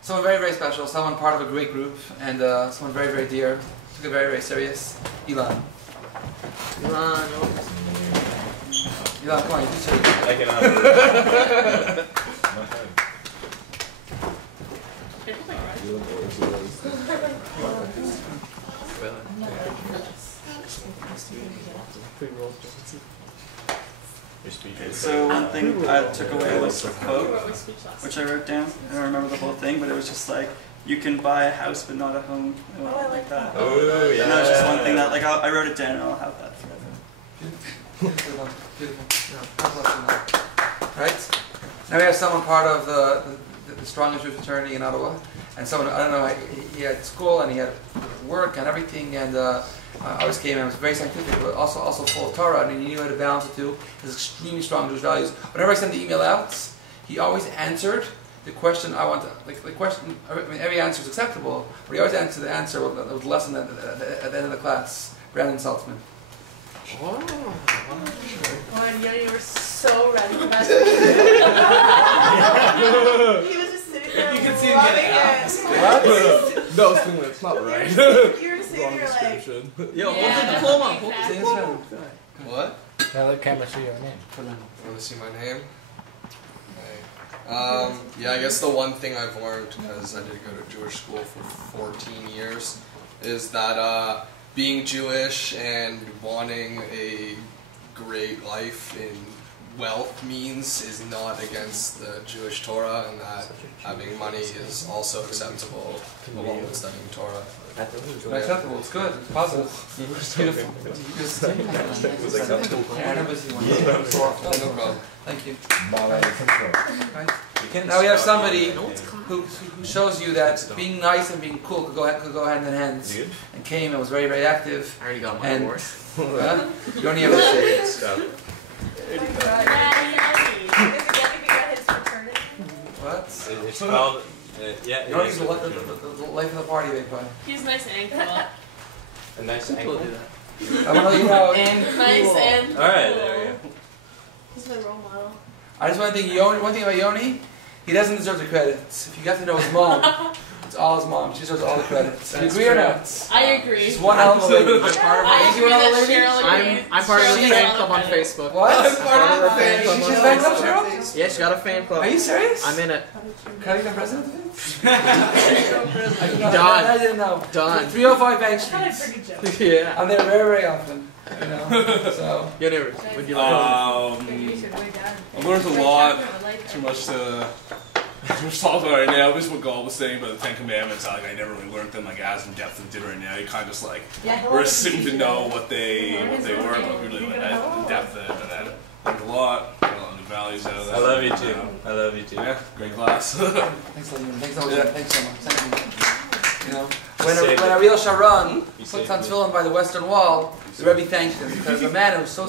Someone very, very special, someone part of a great group, and someone very, very dear, took it very, very serious. Elon. Elon, Elon, come on, you do too. I cannot. So one thing I took away was a quote, which I wrote down. I don't remember the whole thing, but it was just like, you can buy a house but not a home. And like that. Oh, yeah. And that was just one thing that, like, I wrote it down and I'll have that forever. Beautiful. Right? Now we have someone part of the strongest Jewish fraternity in Ottawa, and someone, I don't know, he had school and he had work and everything, and I always came and was very scientific, but also full of Torah, and he knew how to balance the two. His extremely strong Jewish values. Whenever I sent the email out, he always answered the question I want to, like the question, I mean, every answer is acceptable, but he always answered the answer with the lesson at the end of the class. Brandon Saltzman. Oh, and you were so ready for that. He was just sitting there. You can see him loving getting it. What? No, it's not right. You were just sitting there like. Yo, hold Yeah. the diploma. What? Now let the camera see your name. You want to see my name? Okay. Yeah, I guess the one thing I've learned, because I did go to Jewish school for 14 years, is that being Jewish and wanting a great life in wealth means is not against the Jewish Torah, and that having money is also acceptable along with studying Torah. It's acceptable, it's good, it's positive. It's beautiful. Yeah, I never see one. No problem. Thank you. Right. Now we have somebody who shows you that being nice and being cool could go hand in hand, and came and was very, very active. I already got my And award. you don't even have the shades. Stuff. What? It's called. Yeah. You don't use the life of the party, big boy. He's nice and cool. A nice People ankle. do that. I want to let you know. Nice and cool. All right, there we go. He's my role model. I just want to think, one thing about Yoni, he doesn't deserve the credit. If you got to know his mom, it's all his mom. She deserves all the credit. Do you agree or not? I agree. She's one hell of a lady. I'm part of I Is she one agree hell of a that lady? Cheryl agrees. I'm part of the Cheryl fan gets club all on the credit. Facebook. What? I'm part of the fan club She's on a fan club, Facebook. Cheryl? Yeah, she got a fan club. Are you serious? I'm in it. Can I be the president of it? Done. I didn't know. Done. 305 Bank That's kind of Street. a pretty joke. Yeah. I'm there very, very often. You know, so. Universe. Would you like I learned a lot. Too much to talk about right now. This is what Gaul was saying about the Ten Commandments. Like, I never really learned them like as in depth as I did right now. You kind of just like we're assumed to know what they were, but we really went in depth of it. And then learned a lot. Got a lot of new values out of that. I love you too. I love you too. Yeah, great class. Thanks so much. Thanks so much. Thank you. You know, when Ariel Sharon put on tefillin by the Western Wall, the Rebbe thanked him because the man who was so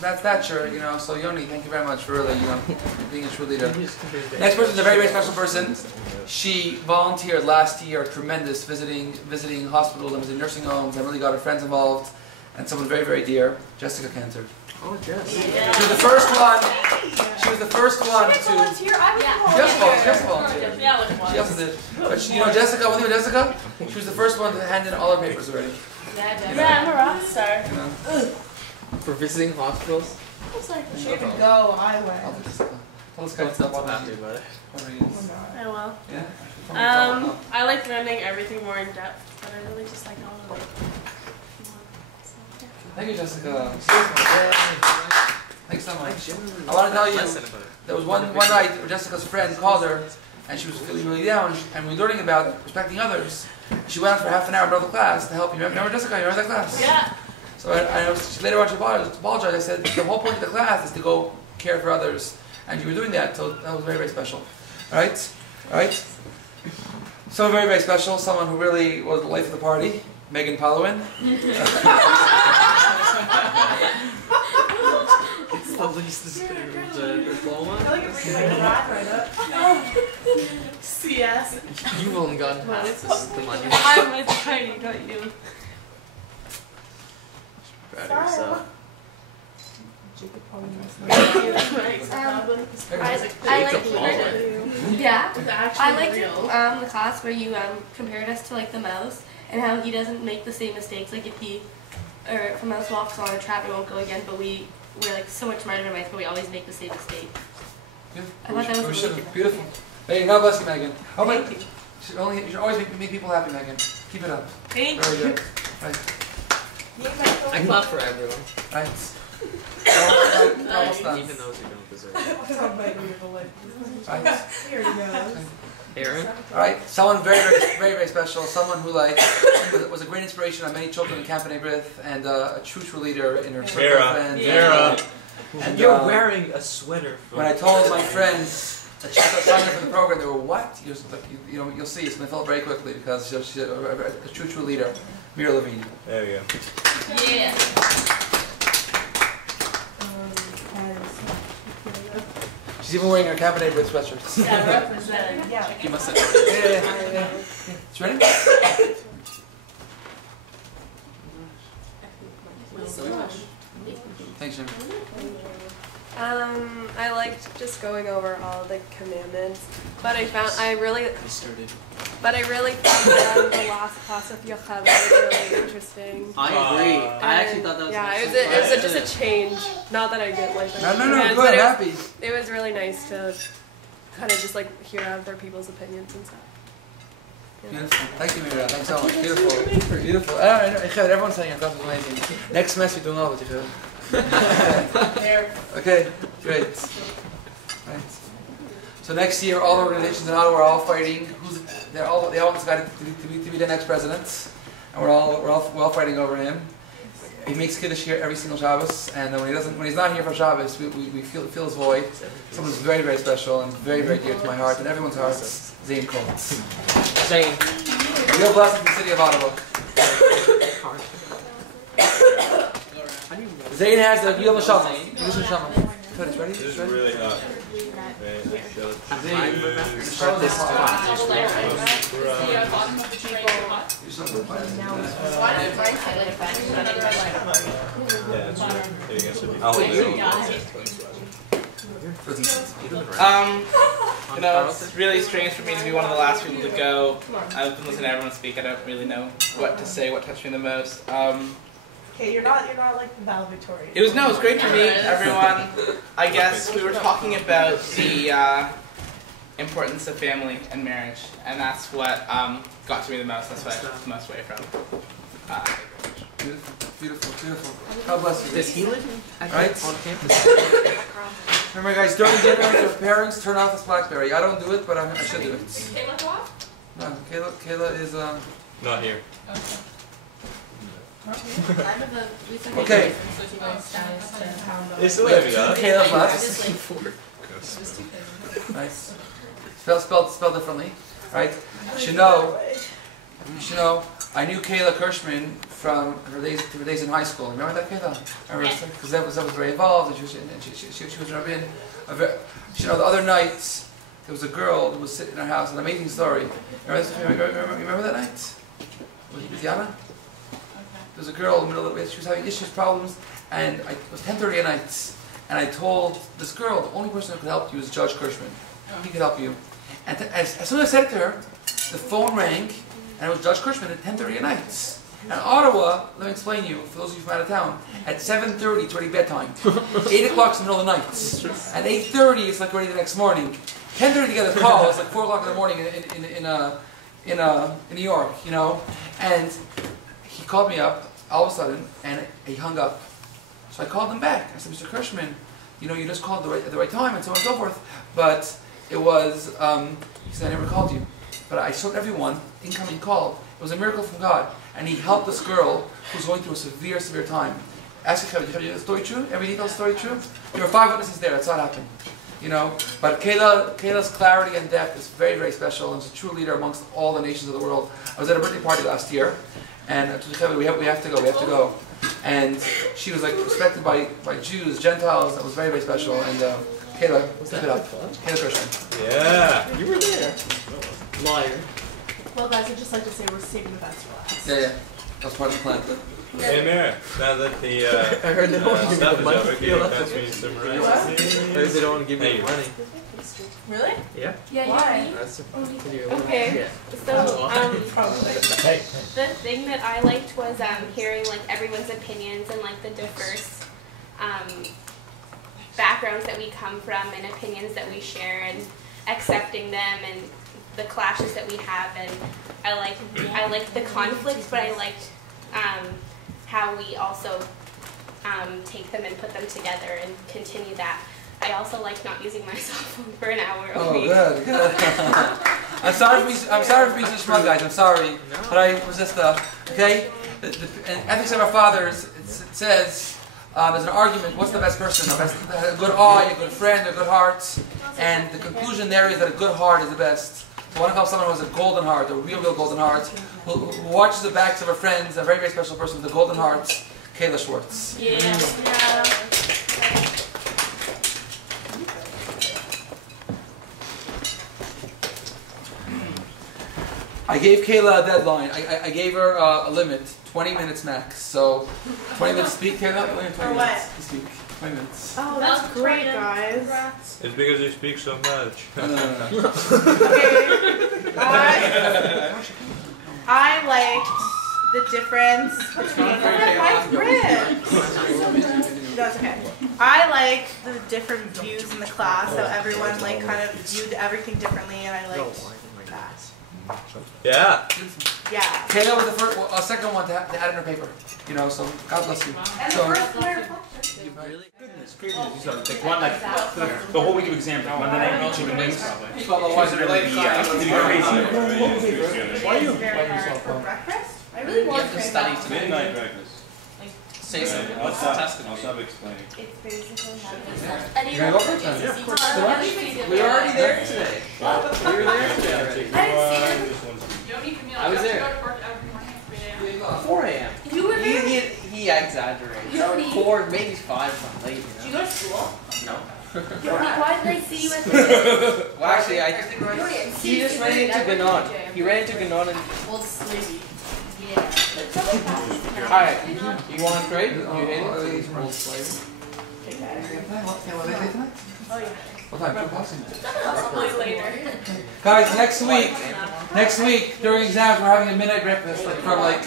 that stature, you know. So Yoni, thank you very much for really, you know, being a true leader. Next person is a very, very special person. She volunteered last year, tremendous, visiting hospitals and visiting nursing homes, and really got her friends involved, and someone very, very dear, Jessica Cantor. Oh, Jess. She was the first one. She was the first one to. Volunteer? I was She also volunteered. Yeah, like one. She also did. But she, you know, Jessica, one thing about Jessica, she was the first one to hand in all her papers already. Yeah, I'm a rock star. You know. For visiting hospitals? She could go, I I'll went. do Jessica. Tell us guys What's about not to about it? what he is. I will. Yeah. I like learning everything more in depth, but I really just like all of it. Thank you, Jessica. Thanks so much. I want to tell you, there was one night where Jessica's friend called her, and she was feeling really down, and we were learning about respecting others. She went out for half an hour in the class to help you. Remember Jessica? You remember that class? Yeah. So later on she apologized. I said, the whole point of the class is to go care for others. And you were doing that, so that was very, very special. Alright? Alright? Someone very, very special, someone who really was the life of the party, Megan Palowin. It's the least as good as the diploma. I feel like it's like a rock right up. CS. You've only gotten half the money. I'm a tiny, not you. Proud of yourself. I like you. Yeah. It's actually I liked real. the class where you compared us to like the mouse and how he doesn't make the same mistakes. Like if if a mouse walks on a trap, it won't go again. But we're like so much smarter than mice, but we always make the same mistake. I thought that was really good. Beautiful. Hey, God bless you, Megan. Oh, Thank you should always make people happy, Megan. Keep it up. Thank Very good. Right. I clap for everyone. Right. Almost done. Even those who don't deserve it. Right. Aaron? Alright, someone very special, someone who like was a great inspiration on many children in Camp B'nai and a true leader in her circle of friends. Vera. And You're wearing a sweater. when I told my friends that she was signing up for the program, they were what? You'll see. It's going to fill up very quickly because she's a true leader. Mira Levine. There we go. Yeah. She's even wearing her Camp B'nai sweatshirt. Yeah, representing. You must have noticed. Yeah. She ready? Thanks, Jim. I liked just going over all the commandments, but I really found the last class with Yocheved was really interesting. I agree. I actually thought that was it was just a change. Not that I didn't like the No, commands, good, but happy. it was really nice to kind of just like hear other people's opinions and stuff. Beautiful. Thank you, Mira. Thanks so much. Beautiful. Beautiful. Everyone's saying I thought it was amazing. Next semester we're doing all of it, Okay, great. Right. So next year, all the organizations in Ottawa are all fighting. They all got to be the next president, and we're all fighting over him. He makes Kiddush here every single Shabbos, and when he's not here for Shabbos, we feel his void. Someone's very special and very dear to my heart and everyone's hearts. Zane Coates. Zane. A real blessing to the city of Ottawa. Zane has the Yom Neshama. Yom Neshama. It's ready? This is really hot. Start this class. It's really strange for me to be one of the last people to go. I've been listening to everyone speak. I don't really know what to say, what touched me the most. Okay, you're not like the valedictorian. It was great to meet everyone. I guess we were talking about the importance of family and marriage, and that's what got to me the most. That's what I took the most away from. Beautiful. God bless you. Does he live on campus? Remember, guys, during dinner with your parents, turn off this BlackBerry. I don't do it, but I should do it. Kayla go off? No, Kayla is not here. Okay. It's the We way have we two got. Kayla's left. Nice. Spelled differently, right? You should know. I knew Kayla Kirschman from her days in high school. Remember that, Kayla? Because that was very involved, and she was a rabbin. The other night there was a girl who was sitting in her house. An amazing story. Remember that night? Was it Diana? There was a girl in the middle of it. She was having issues, problems, and it was 10:30 at night. And I told this girl the only person who could help you is Judge Kirschman. He could help you. And as soon as I said it to her, the phone rang, and it was Judge Kirschman at 10:30 at night. And Ottawa, let me explain to you, for those of you from out of town, at 7:30 it's already bedtime. 8 o'clock's the middle of the night. At 8:30 it's like already the next morning. 10:30 to get a call, it's like 4 o'clock in the morning in New York, And he called me up all of a sudden, and he hung up. So I called him back. I said, Mr. Kirschman, you just called at the right time, and so on and so forth. But it was, he said, I never called you. But I showed everyone, incoming call. It was a miracle from God. And he helped this girl who was going through a severe time. Ask her, have you the story true? Every detail of the story true? There were 5 witnesses there, that's not happened. But Kayla's clarity and depth is very special, and she's a true leader amongst all the nations of the world. I was at a birthday party last year, and we have to go. And she was respected by Jews, Gentiles. That was very special. And Kayla, step it up. Kayla Kirschman. Yeah. You were there. Liar. Well, guys, I'd just like to say we're saving the best for last. Yeah. That's part of the plan. Hey, Mary, now that the I heard they don't want to give stuff you is the money. over, can you pass me some rice? Because they don't want to give you Hey. the money. Really? Yeah. Yeah, Why? you That's Okay. Yeah. So, Probably. the thing that I liked was hearing like everyone's opinions and like the diverse backgrounds that we come from and opinions that we share and accepting them and the clashes that we have. And I liked the conflicts, but I liked how we also take them and put them together and continue that. I also like not using my cell phone for an hour a Oh, week. good, good. I'm sorry for being so smug, guys. I'm sorry, but I resist the. Okay, in Ethics of Our Fathers, it says there's an argument. What's the best person? A good eye, a good friend, a good heart, and the conclusion there is that a good heart is the best. So I want to call someone who has a golden heart, a real golden heart, who watches the backs of her friends, a very, very special person with a golden heart, Kayla Schwartz. Yeah. I gave Kayla a deadline. I gave her a limit, 20 minutes max. So, 20 minutes to speak, Kayla? Only 20 For minutes what? to speak. 20 minutes. Oh, that's great, guys. It's because you speak so much. No. Okay. I liked the difference between my ribs. That's okay. I liked the different views in the class, how everyone like kind of viewed everything differently, and I liked that. Yeah. Yeah. Kayla was the first, second one to add in her paper. You know, so God bless you. So, Goodness gracious. So, like, one, like, the whole week of exams, like Monday night, chicken wings. Otherwise, it'd be crazy. Why are you for breakfast? I really You want have to study to Midnight breakfast. say something. I'll What's the stop. test I'll gonna stop explaining. It's basically you gonna go for it? We were already there today. We were there today already. I was there. 4 a.m. You were there? He exaggerates. Jody. 4, maybe 5 if I'm late. Did you go to school? No. Jody, why did I see you at the Well, actually, he just ran into Ganon. He ran into Ganon and. Well, sleepy. Yeah. Alright, you want to trade? You hit it? what time? 2 o'clock? Probably later. Guys, next week during exams, we're having a midnight breakfast, like from like.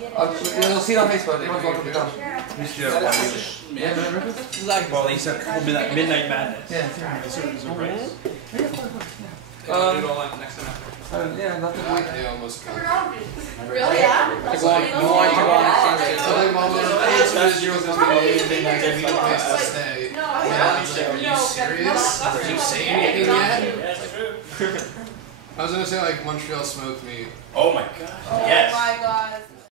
You'll see it on Facebook. Everyone's welcome to come. Yeah, midnight breakfast. Well, he said we'll be like midnight madness. Yeah. Yeah, nothing. I almost got Really? Yeah. You want to go on exchange? Are you serious? Did you say anything yet? I was gonna say like Montreal smoked meat. Oh my god.